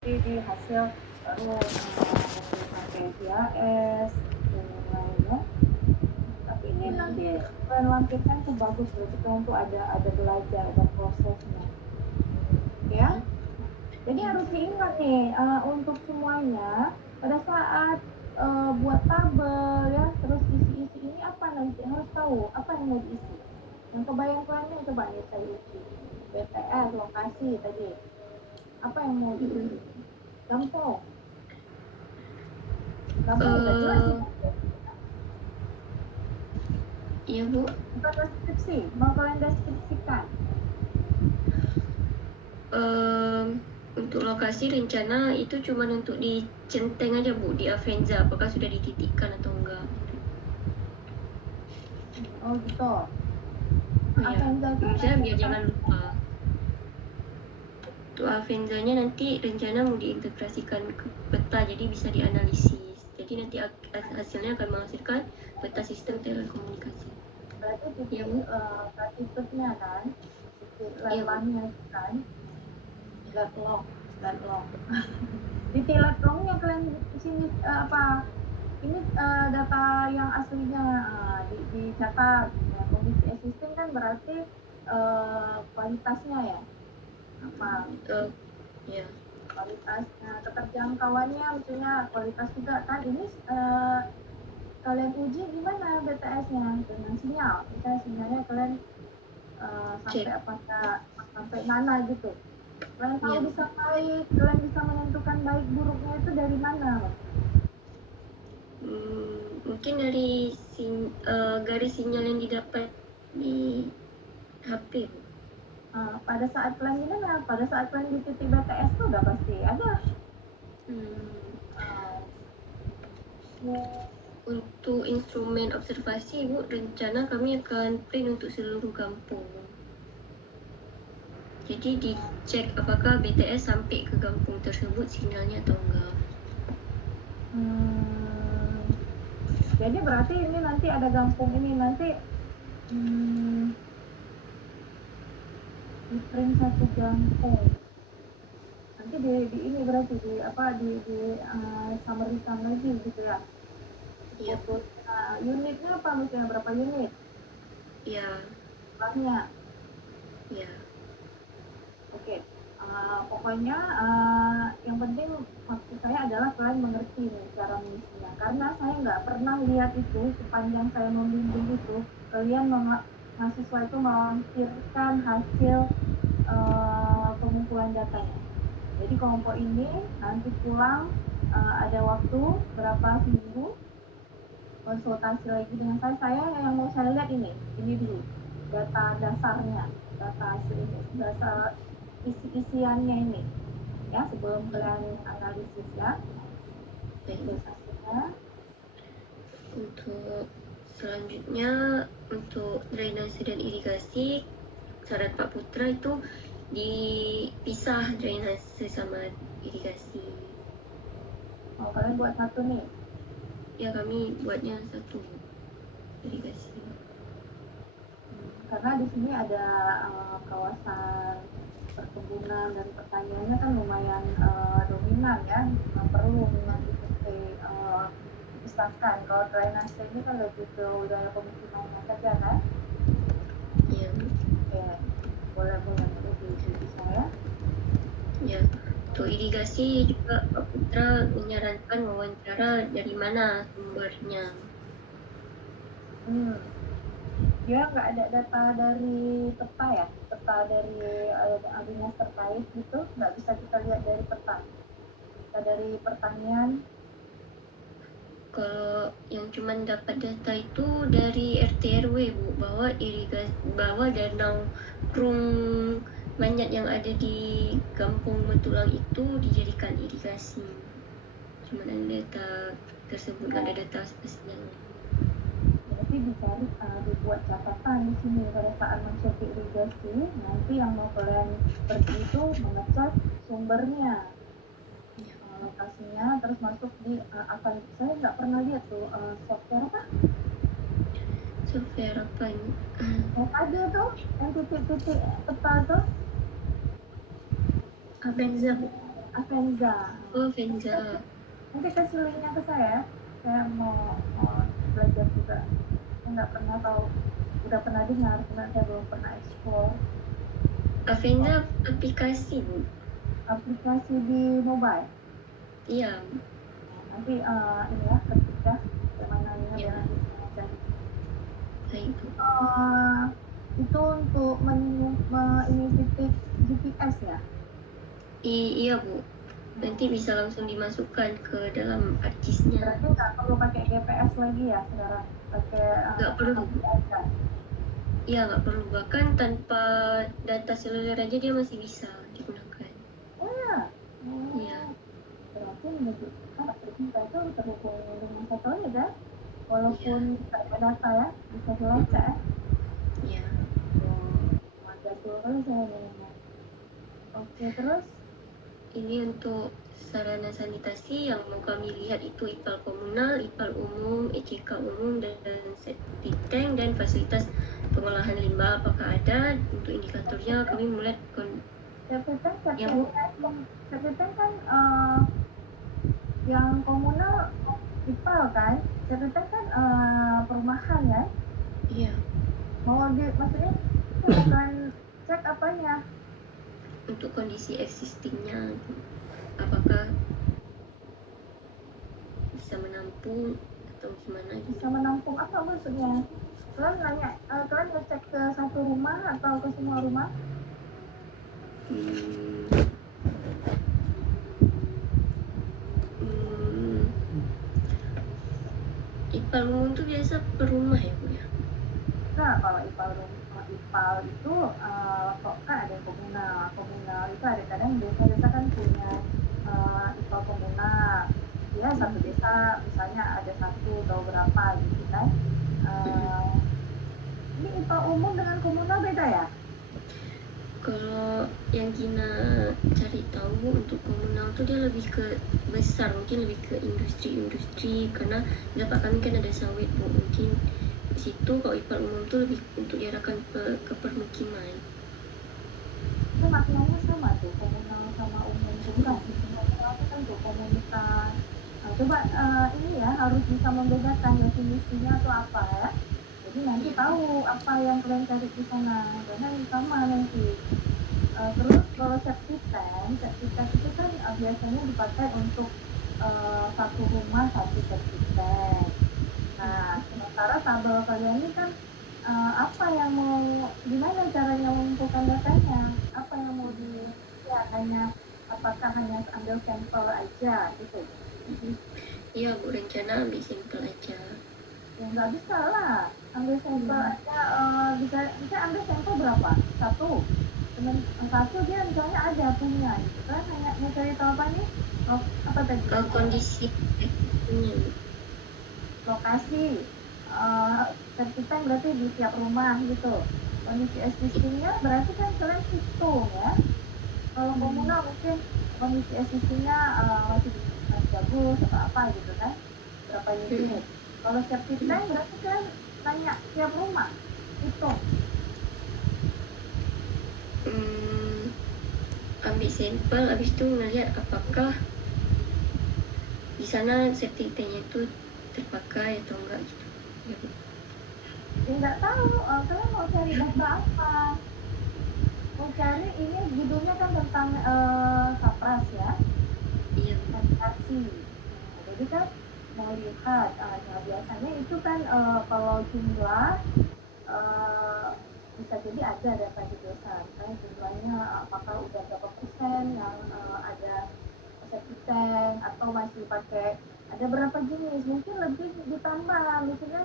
di hasil baru pakai GIS dan lain-lainnya. Tapi ini nanti plan lampirkan tuh bagus loh, kita untuk ada belajar, ada prosesnya ya. Jadi harus diingat nih untuk semuanya pada saat buat tabel ya, terus isi-isi ini apa nanti harus tahu apa yang mau diisi. Yang kebayang-kebayangnya coba nih saya uji. BTS, lokasi tadi. Apa yang mau diisi? Gampang. Gampang udah jelas sih. Iya Bu. Bukan deskripsi, mau kalian deskripsikan. Untuk lokasi rencana itu cuma untuk di Centeng aja Bu, di Avenza. Apakah sudah dititikkan atau enggak? Oh gitu. Iya. Bisa biar jangan lupa. Untuk Avenzanya nanti rencana mau diintegrasikan ke peta, jadi bisa dianalisis. Jadi nanti hasilnya akan menghasilkan peta sistem telekomunikasi. Berarti titik titiknya kan, titik letlangnya kan, letlong. Titik letlongnya kalian sini apa? Ini data yang aslinya dicatat. Ya, kondisi existing kan berarti kualitasnya ya, apa? Ya. Kualitasnya, keterjangkauannya, maksudnya kualitas juga kan. Ini kalian uji gimana BTS-nya dengan sinyal. Misalnya sinyalnya kalian sampai apakah sampai mana gitu. Kalian tahu bisa baik, kalian bisa menentukan baik buruknya itu dari mana? Mungkin dari garis sinyal yang didapat di HP. Pada saat kalian ini, pada saat kalian di titik BTS itu udah pasti ada. Untuk instrumen observasi Bu, rencana kami akan print untuk seluruh kampung. Jadi dicek apakah BTS sampai ke kampung tersebut sinyalnya atau enggak. Jadi berarti ini nanti ada kampung ini nanti di print satu kampung. Nanti di ini berarti di apa di summary-kan lagi gitu ya. Iya. Unitnya apa misalnya berapa unit? Iya. Banyak. Iya. Oke. Pokoknya yang penting maksud saya adalah kalian mengerti nih cara mengisinya. Karena saya nggak pernah lihat itu sepanjang saya membimbing itu kalian mahasiswa itu melampirkan hasil pengumpulan datanya. Jadi kelompok ini nanti pulang ada waktu berapa minggu konsultasi lagi dengan saya yang mau saya lihat ini dulu data dasarnya, data dasar isi-isiannya ini ya sebelum kalian analisis ya. Untuk selanjutnya untuk drainase dan irigasi, saran Pak Putra itu dipisah drainase sama irigasi. Kalian buat satu nih? Ya, kami buatnya satu irigasi. Karena di sini ada kawasan perkebunan dan pertaniannya kan lumayan dominan ya, perlu memang dipisahkan. Kalau drainase ini kan lebih ke wilayah pemukimannya saja kan? Iya. Boleh dipisah ya. Ya, untuk irigasi juga Pak Putra menyarankan wawancara dari mana sumbernya. Dia nggak ada data dari peta ya, peta dari dinas terkait gitu, nggak bisa kita lihat dari peta. Kita dari pertanian. Kalau yang cuma dapat data itu dari RT RW Bu, bahwa danau Krung Manyat yang ada di Kampung Metulang itu dijadikan irigasi. Cuma ada data tersebut, ada data spesial. Berarti dicari dibuat catatan di sini pada saat mencek irigasi. Nanti yang mau kalian pergi itu mengecek sumbernya, lokasinya, terus masuk di akan saya nggak pernah lihat tuh software apa? Software apa ini? Ada tuh yang titik-titik peta tuh. Avenza Bu. Avenza. Oh, Venza. Nanti kasih linknya ke saya mau belajar juga. Saya nggak pernah tahu, udah pernah dengar, cuma saya belum pernah explore. Avenza aplikasi, Bu. Aplikasi di mobile. Iya. Nanti ini ya, ketik ya, permainannya Iya, biar nanti saya cari. baik, Bu. Itu untuk ini titik GPS ya. Iya, Bu. Nanti bisa langsung dimasukkan ke dalam arcisnya. Berarti nggak perlu pakai GPS lagi ya sekarang, pakai Nggak perlu. HP aja. Iya, nggak perlu. Bahkan tanpa data seluler aja dia masih bisa digunakan. Oh ya. Iya. Berarti menunjukkan kita itu terhubung dengan satelit ya, walaupun nggak ada data ya, bisa dilacak ya. Iya. Mantap sekali saya dengar. Oke, terus Ini untuk sarana sanitasi yang mau kami lihat itu IPAL komunal, IPAL umum, ECK umum, dan septic tank dan fasilitas pengolahan limbah apakah ada. Untuk indikatornya kami melihat septic tank kan yang komunal IPAL kan, septic tank kan perumahan ya. Iya. Maksudnya bukan cek apanya? Untuk kondisi existingnya, apakah bisa menampung atau gimana gitu. Bisa menampung apa maksudnya? Kalian ngecek ke satu rumah atau ke semua rumah? IPAL umum itu biasa per rumah ya, Bu ya? Nah, kalau IPAL itu kok kan ada yang komunal itu ada kadang desa-desa kan punya IPAL komunal. Ya satu desa misalnya ada satu atau berapa gitu kan. Ini IPAL umum dengan komunal beda ya? Kalau yang Gina cari tahu untuk komunal tuh dia lebih ke besar, mungkin lebih ke industri-industri, karena di tempat kami kan ada sawit, Bu. Mungkin di situ kalau IPAL umum tuh lebih untuk diarahkan ke permukiman. Itu maknanya sama tuh, komunal sama umum bukan? Komunal itu kan tuh komunitas. Nah, coba ini ya harus bisa membedakan definisinya atau apa ya. Jadi nanti tahu apa yang kalian cari di sana, karena yang sama nanti. Terus kalau septic tank itu kan biasanya dipakai untuk satu rumah satu septic tank. Nah, sementara tabel kalian ini kan apa yang mau, gimana caranya mengumpulkan datanya? Apa yang mau dilihat, apakah hanya ambil sampel aja gitu? Iya, Bu, rencana ambil sampel aja. Ya nggak bisa lah, ambil sampel aja. Bisa ambil sampel berapa? Satu. Dengan satu dia misalnya ada punya gitu kan, hanya mau cari tahu apa nih? Apa tadi? Kondisi Lokasi septic tank berarti di tiap rumah gitu. Kondisi existingnya berarti kan kalian hitung ya. Kalau komunal mungkin kondisi existingnya masih bagus atau apa gitu kan, berapa unit. Kalau septic tank berarti kan tanya tiap rumah hitung. Ambil sampel, habis itu melihat apakah di sana septic tanknya itu terpakai atau enggak gitu. Ya, Bu. Ya nggak tahu, kalian mau cari data apa? Mau cari ini judulnya kan tentang sapras ya, Iya. sanitasi. Jadi kan mau lihat, biasanya itu kan kalau jumlah bisa jadi ada data di desa, misalnya jumlahnya apakah udah berapa persen yang ada septic tank atau masih pakai, ada berapa jenis, mungkin lebih ditambah, misalnya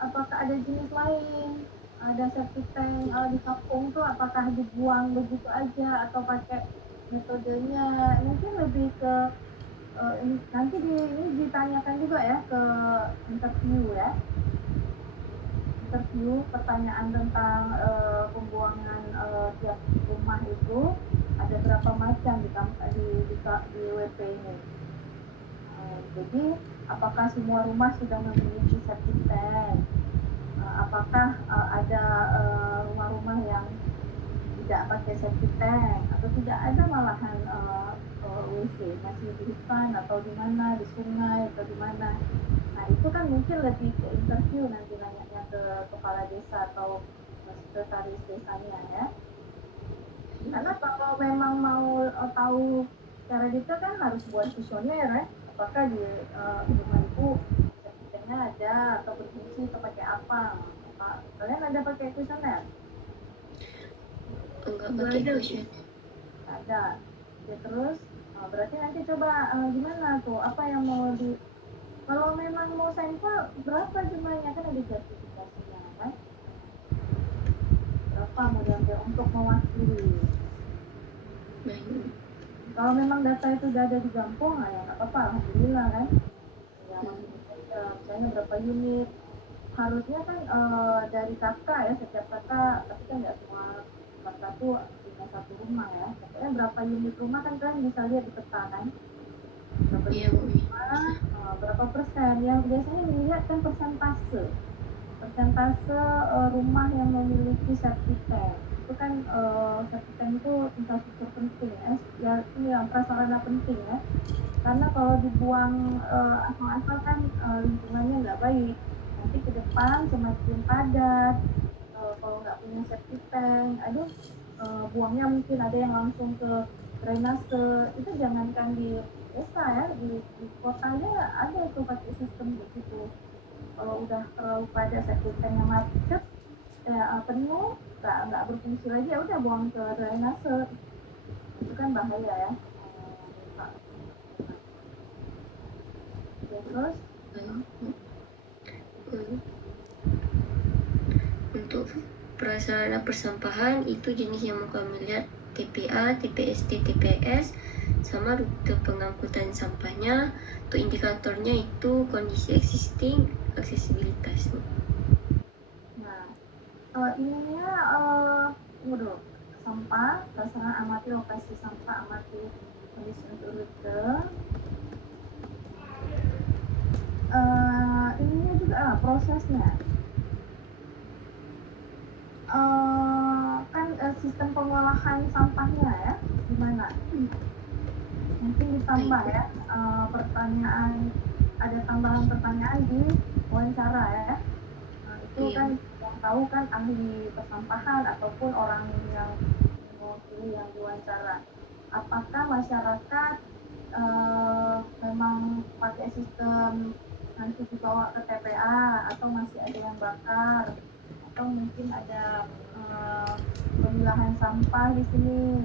apakah ada jenis lain, ada septic tank di kampung tuh apakah dibuang begitu aja atau pakai metodenya, mungkin lebih ke nanti ini ditanyakan juga ya ke interview ya, pertanyaan tentang pembuangan tiap rumah itu ada berapa macam di WP ini. Jadi apakah semua rumah sudah memiliki septic tank? Apakah ada rumah-rumah yang tidak pakai septic tank atau tidak ada malahan WC, masih di hutan atau di mana, di sungai atau di mana. Nah itu kan mungkin lebih ke interview nanti nanya ke kepala desa atau sekretaris desanya ya. Karena kalau memang mau tahu cara detail kan harus buat kuesioner ya. Apakah di rumah itu sertifikatnya ada atau berfungsi atau pakai apa? Kalian ada pakai kuesioner? Enggak pakai kuesioner. Ada. Ya, terus berarti nanti coba gimana tuh? Apa yang mau di kalau memang mau sampel berapa jumlahnya kan ada justifikasinya kan? Berapa mau diambil untuk mewakili? Kalau memang data itu udah ada di Gampong, ya nggak apa-apa, alhamdulillah kan. Ya maksudnya misalnya berapa unit. Harusnya kan dari kakak ya, setiap kakak, tapi kan nggak semua kakak tuh punya satu rumah ya. Pokoknya berapa unit rumah kan kalian bisa lihat di peta kan. Berapa unit rumah, berapa persen. Yang biasanya dilihat kan persentase rumah yang memiliki septic tank. Itu kan septic tank itu infrastruktur penting ya, ini yang prasarana penting ya. Karena kalau dibuang asal-asal kan lingkungannya nggak baik. Nanti ke depan semakin padat. Kalau nggak punya septic tank, aduh buangnya mungkin ada yang langsung ke drainase. Itu jangankan di desa ya, di kotanya ada itu pakai sistem begitu. Kalau udah terlalu padat septic tanknya macet, penuh, nggak berfungsi lagi, ya udah buang ke drainase. Itu kan bahaya ya. Terus untuk prasarana persampahan itu jenis yang mau kami lihat TPA, TPST, TPS, sama rute pengangkutan sampahnya. Untuk indikatornya itu kondisi existing, aksesibilitas. Nah, ininya udah sampah, prasarana amati lokasi sampah, amati kondisi untuk rute. Ininya juga prosesnya. Kan sistem pengolahan sampahnya ya, gimana? Mungkin ditambah ya pertanyaan, ada tambahan pertanyaan di wawancara ya. Itu kan yang tahu kan ahli persampahan ataupun orang yang mewakili yang diwawancara. Apakah masyarakat memang pakai sistem nanti dibawa ke TPA atau masih ada yang bakar, atau mungkin ada pemilahan sampah di sini,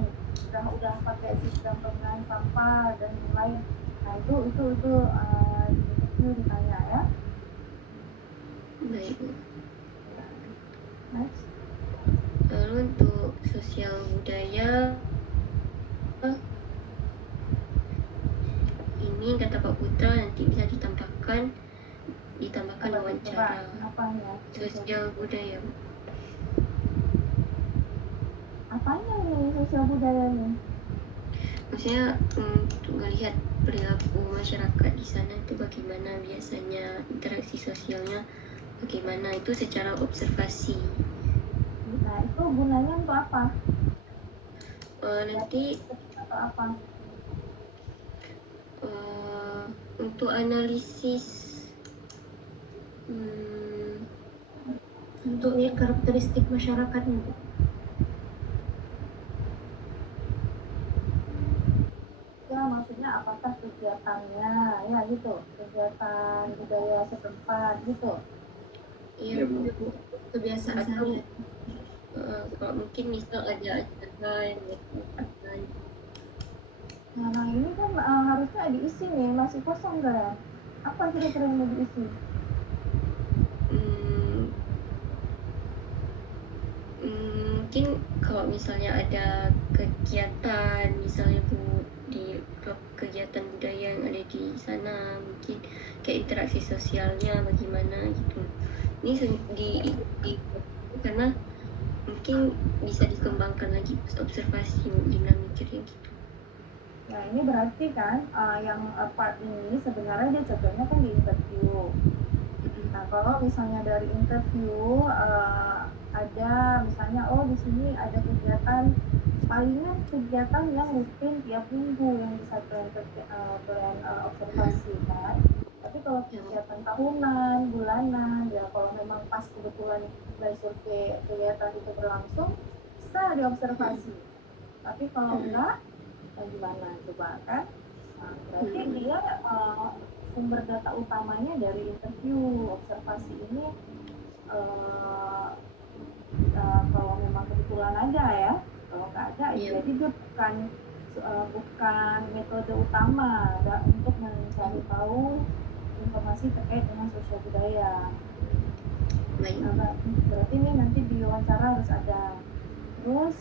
udah pakai sistem pemilahan sampah dan lain. Nah itu di ditanya ya. Baik. Next. Lalu untuk sosial budaya, ini kata Pak Putra nanti bisa ditambahkan wawancara sosial budaya. Apanya ini sosial budaya ini? Maksudnya untuk melihat perilaku masyarakat di sana itu bagaimana, biasanya interaksi sosialnya bagaimana, itu secara observasi. Nah itu gunanya untuk apa? Nanti atau apa? untuk analisis untuk lihat karakteristik masyarakatnya, Bu. Ya maksudnya apakah kegiatannya ya gitu, kegiatan budaya setempat gitu. Iya Bu, kebiasaan sehari. Kalau mungkin misal ada acara yang dilakukan. Nah ini kan harusnya diisi nih, masih kosong gak ya? Apa kira-kira yang mau diisi? Mungkin kalau misalnya ada kegiatan, misalnya Bu, di kegiatan budaya yang ada di sana, mungkin kayak interaksi sosialnya bagaimana gitu. Ini di karena mungkin bisa dikembangkan lagi observasi gimana mikirnya gitu. Nah ini berarti kan yang part ini sebenarnya dia cocoknya kan di interview. Nah kalau misalnya dari interview ada misalnya di sini ada kegiatan palingan kegiatan yang rutin tiap minggu yang bisa plan observasi kan. Tapi kalau kegiatan tahunan, bulanan, ya kalau memang pas kebetulan dari survei kegiatan itu berlangsung, bisa diobservasi. Tapi kalau enggak, gimana coba kan? Nah, berarti dia sumber data utamanya dari interview, observasi ini kalau memang kebetulan ada ya. Kalau nggak ada, jadi dia bukan metode utama untuk mencari tahu informasi terkait dengan sosial budaya. Nah, berarti ini nanti di wawancara harus ada. Terus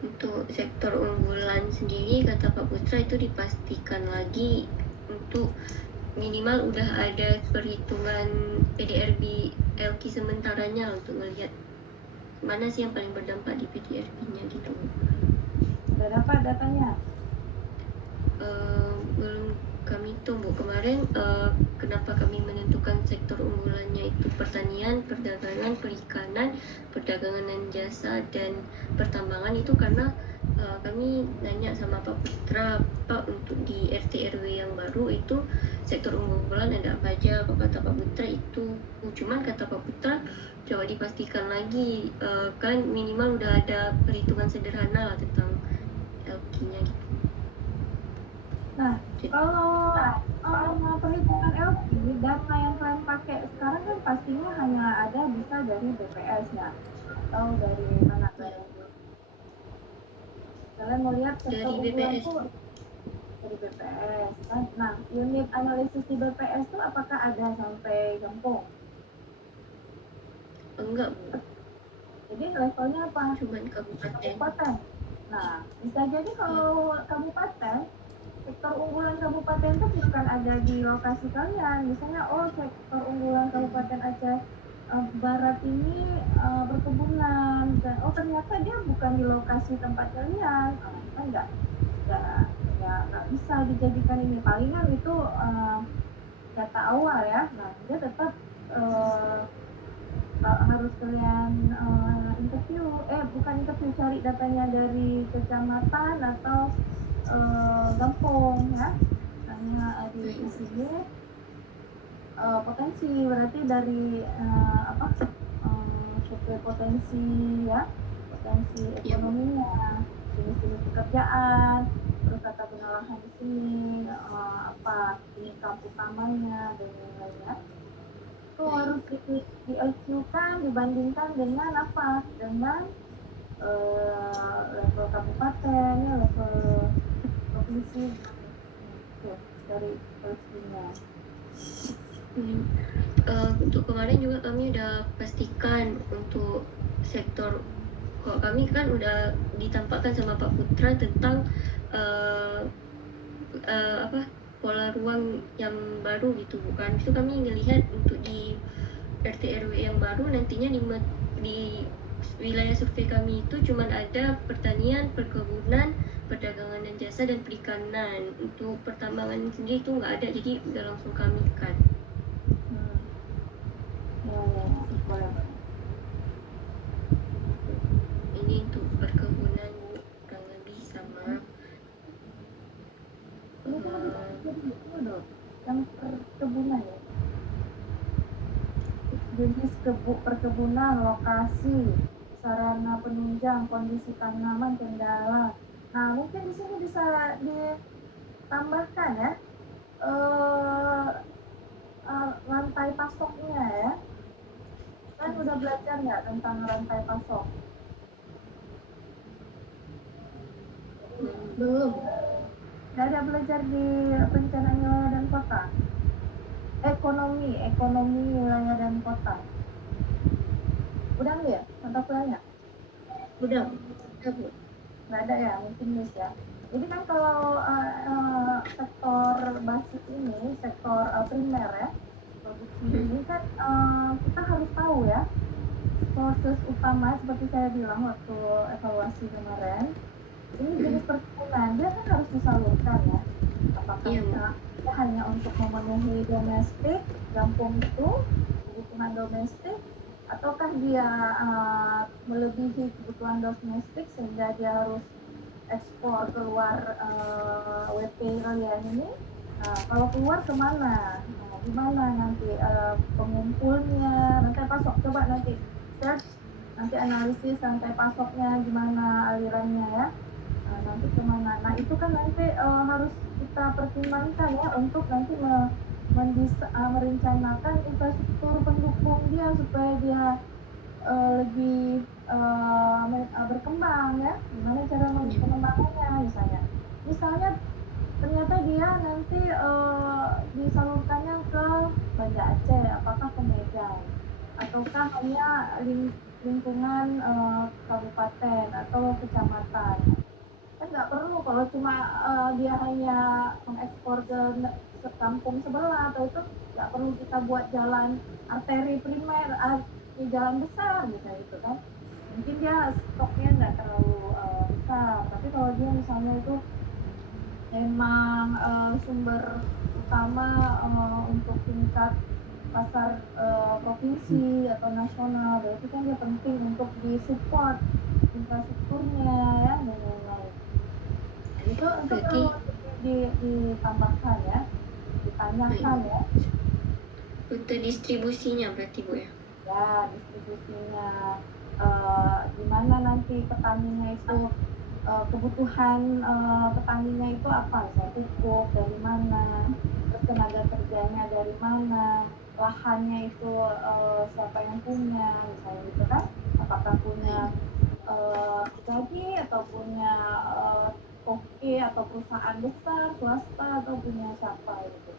untuk sektor unggulan sendiri kata Pak Putra itu dipastikan lagi untuk minimal udah ada perhitungan PDRB LQ sementaranya untuk melihat mana sih yang paling berdampak di PDRB-nya gitu. Udah dapat datanya? Belum kami hitung Bu. Kemarin kenapa kami menentukan sektor unggulannya itu pertanian, perdagangan, perikanan, perdagangan dan jasa, dan pertambangan itu karena kami nanya sama Pak Putra, Pak untuk di RT RW yang baru itu sektor unggulan ada apa aja. Kata Pak Putra itu, cuman kata Pak Putra coba dipastikan lagi kan minimal udah ada perhitungan sederhana lah tentang LQ-nya gitu. Nah, kalau perhitungan LQ, data yang kalian pakai sekarang kan pastinya hanya ada bisa dari BPS ya, atau dari mana kalian? Kalian mau lihat sektor unggulan tuh dari BPS kan? Nah, unit analisis di BPS tuh apakah ada sampai Gampong? Enggak Bu. Jadi levelnya apa? Cuman kabupaten. Nah, bisa jadi kalau kabupaten, sektor unggulan kabupaten itu bukan ada di lokasi kalian. Misalnya, sektor unggulan Kabupaten Aceh Barat ini perkebunan. Dan ternyata dia bukan di lokasi tempat kalian. Kan nggak bisa dijadikan ini. Palingan itu data awal ya. Nah, dia tetap harus kalian bukan interview, cari datanya dari kecamatan atau Gampong ya, karena di sini potensi berarti dari survei potensi ya, potensi ekonominya, jenis-jenis pekerjaan, terus tata guna lahan di sini, apa income utamanya dan lain-lainnya. Itu harus di-IQ-kan, dibandingkan dengan apa? Dengan level kabupaten, ya, level provinsi, dari provinsinya. Untuk kemarin juga kami udah pastikan untuk sektor, kalau kami kan udah ditampakkan sama Pak Putra tentang pola ruang yang baru gitu, bukan itu kami ngelihat untuk di RT RW yang baru nantinya di wilayah survei kami itu cuma ada pertanian, perkebunan, perdagangan dan jasa, dan perikanan. Untuk pertambangan sendiri itu nggak ada, jadi udah langsung kami cut. Ini untuk perkebunan kurang lebih sama. Yang perkebunan ya, jenis perkebunan, lokasi, sarana penunjang, kondisi tanaman, kendala. Nah, mungkin di sini bisa ditambahkan ya rantai pasoknya ya. Kan udah belajar nggak tentang rantai pasok? Belum. Nggak ada belajar di perencanaan wilayah dan kota? Ekonomi wilayah dan kota. Udah nggak ya mata kuliahnya? Udah. Nggak ada ya, mungkin miss ya. Jadi kan kalau sektor basis ini, sektor primer ya, produksi ini kan kita harus tahu ya, proses utama seperti saya bilang waktu evaluasi kemarin, ini jenis perkebunan, dia kan harus disalurkan ya. Apakah dia hanya untuk memenuhi domestik, Gampong itu, kebutuhan domestik, ataukah dia melebihi kebutuhan domestik sehingga dia harus ekspor keluar WP kalian ini. Nah, kalau keluar kemana? Nah, gimana nanti pengumpulnya, rantai pasok, coba nanti search, nanti analisis rantai pasoknya gimana alirannya ya. Nah, nanti kemana? Nah, itu kan nanti harus kita pertimbangkan ya untuk nanti merencanakan infrastruktur pendukung dia supaya dia lebih berkembang ya. Gimana cara pengembangannya misalnya ternyata dia nanti disalurkannya ke Banda Aceh, apakah ke Medan ataukah hanya lingkungan kabupaten atau kecamatan. Kan nggak perlu kalau cuma dia hanya mengekspor ke kampung sebelah atau itu nggak perlu kita buat jalan arteri primer, jalan besar misalnya itu kan. Mungkin dia stoknya nggak terlalu besar, tapi kalau dia misalnya itu memang sumber utama untuk tingkat pasar provinsi atau nasional, berarti kan dia penting untuk disupport infrastrukturnya ya dan lain-lain. Itu untuk Berarti ditambahkan ya, ditanyakan ya. untuk distribusinya berarti Bu ya? Ya, distribusinya gimana nanti petaninya itu kebutuhan petaninya itu apa, misalnya pupuk dari mana, terus tenaga kerjanya dari mana, lahannya itu siapa yang punya, misalnya gitu kan, apakah punya pribadi atau punya oke atau perusahaan besar, swasta atau punya siapa gitu.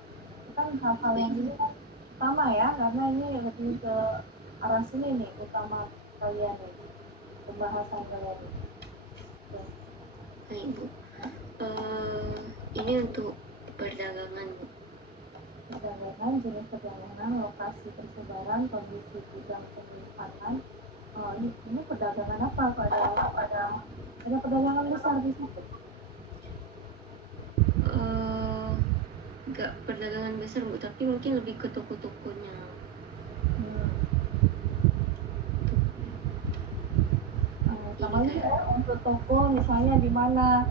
Itu kan hal-hal yang ini kan utama ya, karena ini lebih ke arah sini nih, utama kalian ini, pembahasan kalian ini. Baik Bu. Ini untuk perdagangan Bu. Perdagangan, jenis perdagangan, lokasi persebaran, kondisi gudang penyimpanan. Ini perdagangan apa? Ada perdagangan besar di situ? Enggak perdagangan besar Bu, tapi mungkin lebih ke toko-tokonya. Sama juga ya, untuk toko misalnya di mana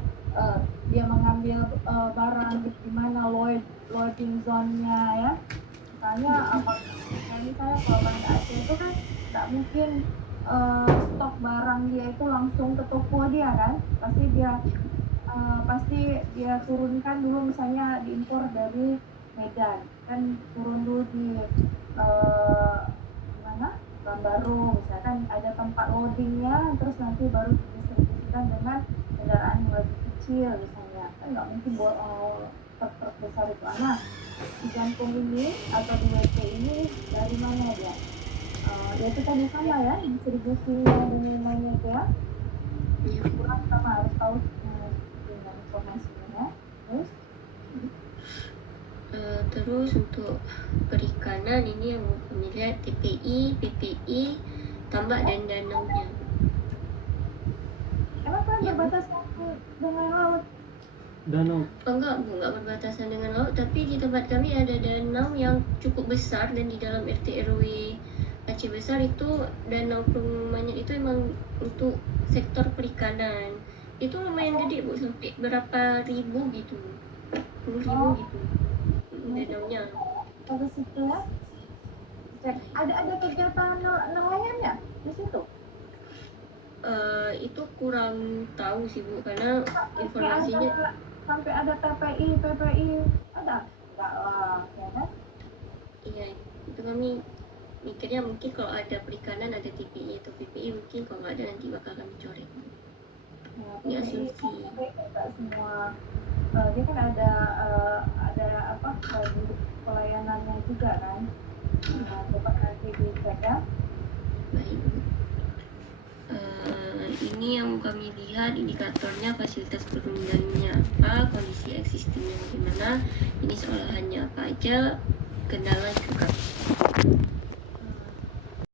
dia mengambil barang, di mana loading zone-nya ya. Misalnya misalnya kalau Banda Aceh itu kan nggak mungkin stok barang dia itu langsung ke toko dia kan, pasti dia turunkan dulu, misalnya diimpor dari Medan kan, turun dulu di mana Bambaru misalkan, ada tempat loadingnya, terus nanti baru didistribusikan dengan kendaraan yang lebih kecil misalnya, kan nggak mungkin truk besar itu. Di kampung ini atau di WP ini dari mana dia? Ya itu tadi sama ya, distribusinya dan lain-lainnya itu ya. Kurang sama, harus tahu dengan informasinya. Terus untuk perikanan ini yang kami lihat TPI, PPI, tambak dan danaunya. Kenapa berbatasan dengan laut? Danau. Enggak Bu, enggak berbatasan dengan laut, tapi di tempat kami ada danau yang cukup besar, dan di dalam RT RW Aceh Besar itu danau Krung Manyet itu emang untuk sektor perikanan. Itu lumayan gede Bu, sampai berapa ribu gitu, 10.000 gitu danaunya. Ke situ ya. Cek, ada kegiatan nelayannya di situ? Itu kurang tahu sih Bu, karena informasinya sampai ada PPI ada? Enggak lah, ya kan? iya, itu kami mikirnya mungkin kalau ada perikanan ada TPI atau PPI, mungkin kalau nggak ada nanti bakal kami coret. Ini asumsi. Enggak semua, dia kan ada apa, pelayanannya juga kan. Coba nanti dicek ya. Baik. Ini yang kami lihat indikatornya, fasilitas perundangannya apa, kondisi existingnya bagaimana, ini soal hanya apa aja, kendala juga.